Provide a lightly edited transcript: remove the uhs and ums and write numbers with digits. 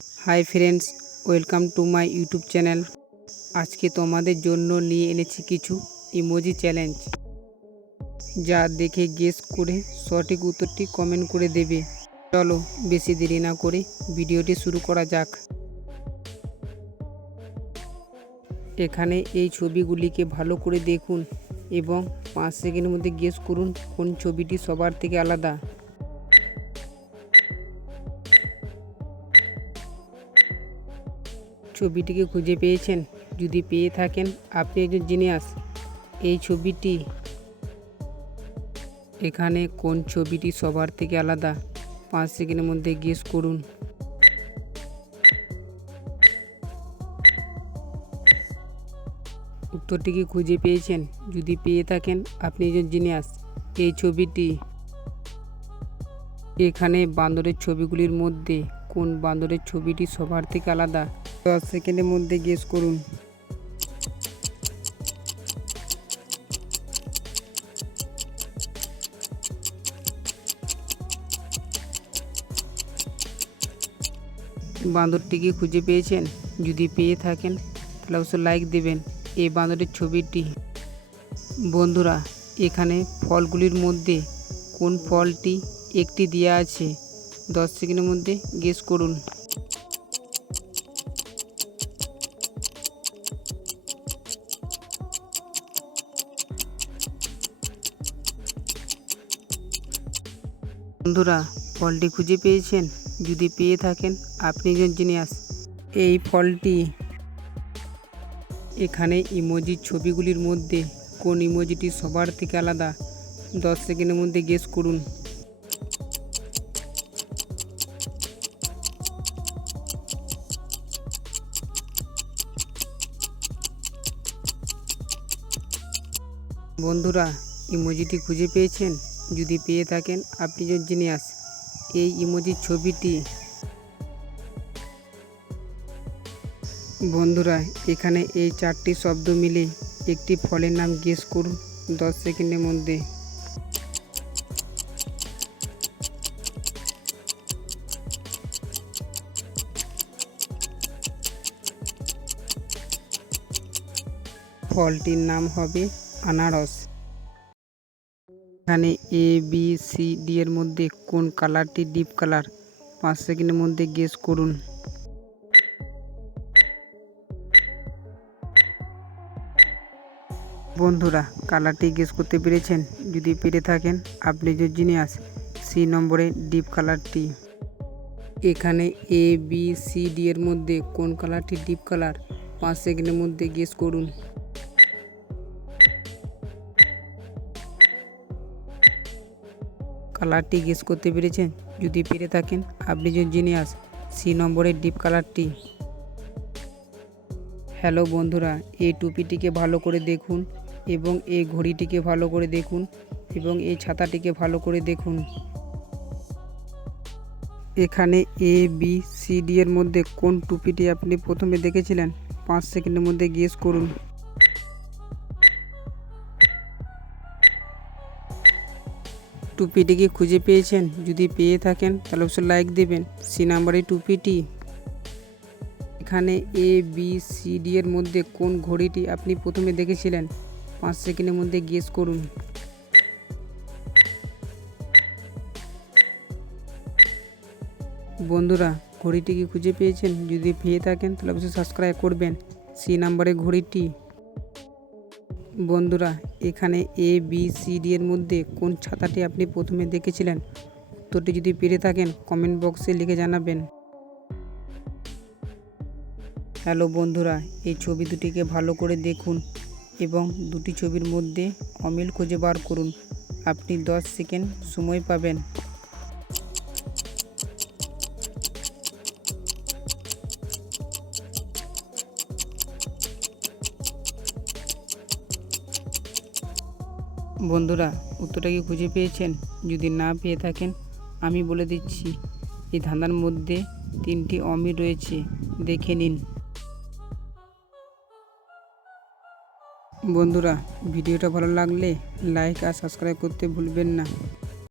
Hi friends, welcome to my YouTube channel. আজকে তোমাদের জন্য নিয়ে এনেছি কিছু ইমোজি চ্যালেঞ্জ, যা দেখে গেস করে সঠিক উত্তরটি কমেন্ট করে দেবে। চলো বেশি দেরি না করে ভিডিওটি শুরু করা যাক। এখানে এই ছবিগুলিকে ভালো করে দেখুন এবং 5 সেকেন্ডের মধ্যে গেস করুন কোন ছবিটি সবার থেকে আলাদা। ছবিটিকে খুঁজে পেয়েছেন? যদি পেয়ে থাকেন আপনি একজন জিনিয়াস। এই ছবিটি এখানে কোন ছবিটি সবার থেকে আলাদা? 5 সেকেন্ডের মধ্যে গেস করুন। উত্তরটিকে খুঁজে পেয়েছেন? যদি পেয়ে থাকেন আপনি একজন জিনিয়াস। এই ছবিটি এখানে বান্দরের ছবিগুলির মধ্যে কোন বান্দরের ছবিটি সবার থেকে আলাদা? 10 সেকেন্ডের মধ্যে গেস করুন। বান্দরটিকে খুঁজে পেয়েছেন? যদি পেয়ে থাকেন তাহলে অবশ্যই লাইক দেবেন। এই বান্দরের ছবিটি। বন্ধুরা, এখানে ফলগুলির মধ্যে কোন ফলটি একটি দেওয়া আছে? 10 সেকেন্ডের মধ্যে গেস করুন। বন্ধুরা, ফলটি খুঁজে পেয়েছেন? যদি পেয়ে থাকেন আপনি একজন জিনিয়াস। এই ফলটি এখানে ইমোজির ছবিগুলির মধ্যে কোন ইমোজিটি সবার থেকে আলাদা? 10 সেকেন্ডের মধ্যে গেস করুন। বন্ধুরা, ইমোজিটি খুঁজে পেয়েছেন? যদি পেয়ে থাকেন আপনি একজন জিনিয়াস। এই ইমোজির ছবিটি। বন্ধুরা, এখানে এই 4টি শব্দ মিলে একটি ফলের নাম গেস করুন 10 সেকেন্ডের মধ্যে। ফলটির নাম হবে আনারস। এখানে এ বি সি ডি এর মধ্যে কোন কালারটি ডিপ কালার? 5 সেকেন্ডের মধ্যে গেস করুন। বন্ধুরা, কালারটি গেস করতে পেরেছেন? যদি পেরে থাকেন আপনি যে জিনিয়াস। সি নম্বরে ডিপ কালারটি। এখানে এ বি সি ডি এর মধ্যে কোন কালারটি ডিপ কালার? 5 সেকেন্ডের মধ্যে গেস করুন। কালারটি গেস করতে পেরেছেন? যদি পেরে থাকেন আপনি যে জিনিয়াস। সি নম্বরের ডিপ কালারটি। হ্যালো বন্ধুরা, এই টুপিটিকে ভালো করে দেখুন এবং এই ঘড়িটিকে ভালো করে দেখুন এবং এই ছাতাটিকে ভালো করে দেখুন। এখানে এ বি সি ডি এর মধ্যে কোন টুপিটি আপনি প্রথমে দেখেছিলেন? 5 সেকেন্ডের মধ্যে গেস করুন। টুপিটিকে খুঁজে পেয়েছেন? যদি পেয়ে থাকেন তাহলে অবশ্যই লাইক দেবেন। সি নাম্বারের টুপিটি। এখানে এ বি সি ডি এর মধ্যে কোন ঘড়িটি আপনি প্রথমে দেখেছিলেন? 5 সেকেন্ডের মধ্যে গেস করুন। বন্ধুরা, ঘড়িটিকে খুঁজে পেয়েছেন? যদি পেয়ে থাকেন তাহলে অবশ্যই সাবস্ক্রাইব করবেন। সি নাম্বারের ঘড়িটি। বন্ধুরা, এখানে এ বি সি ডি এর মধ্যে কোন ছাতাটি আপনি প্রথমে দেখেছিলেন? উত্তরটি যদি পেরে থাকেন কমেন্ট বক্সে লিখে জানাবেন। হ্যালো বন্ধুরা, এই ছবি দুটিকে ভালো করে দেখুন এবং দুটি ছবির মধ্যে অমিল খুঁজে বার করুন। আপনি 10 সেকেন্ড সময় পাবেন। বন্ধুরা, উত্তরটা কি খুঁজে পেয়েছেন? যদি না পেয়ে থাকেন আমি বলে দিচ্ছি। এই ধাঁধার মধ্যে 3টি অমিল রয়েছে, দেখে নিন। বন্ধুরা, ভিডিওটা ভালো লাগলে লাইক আর সাবস্ক্রাইব করতে ভুলবেন না।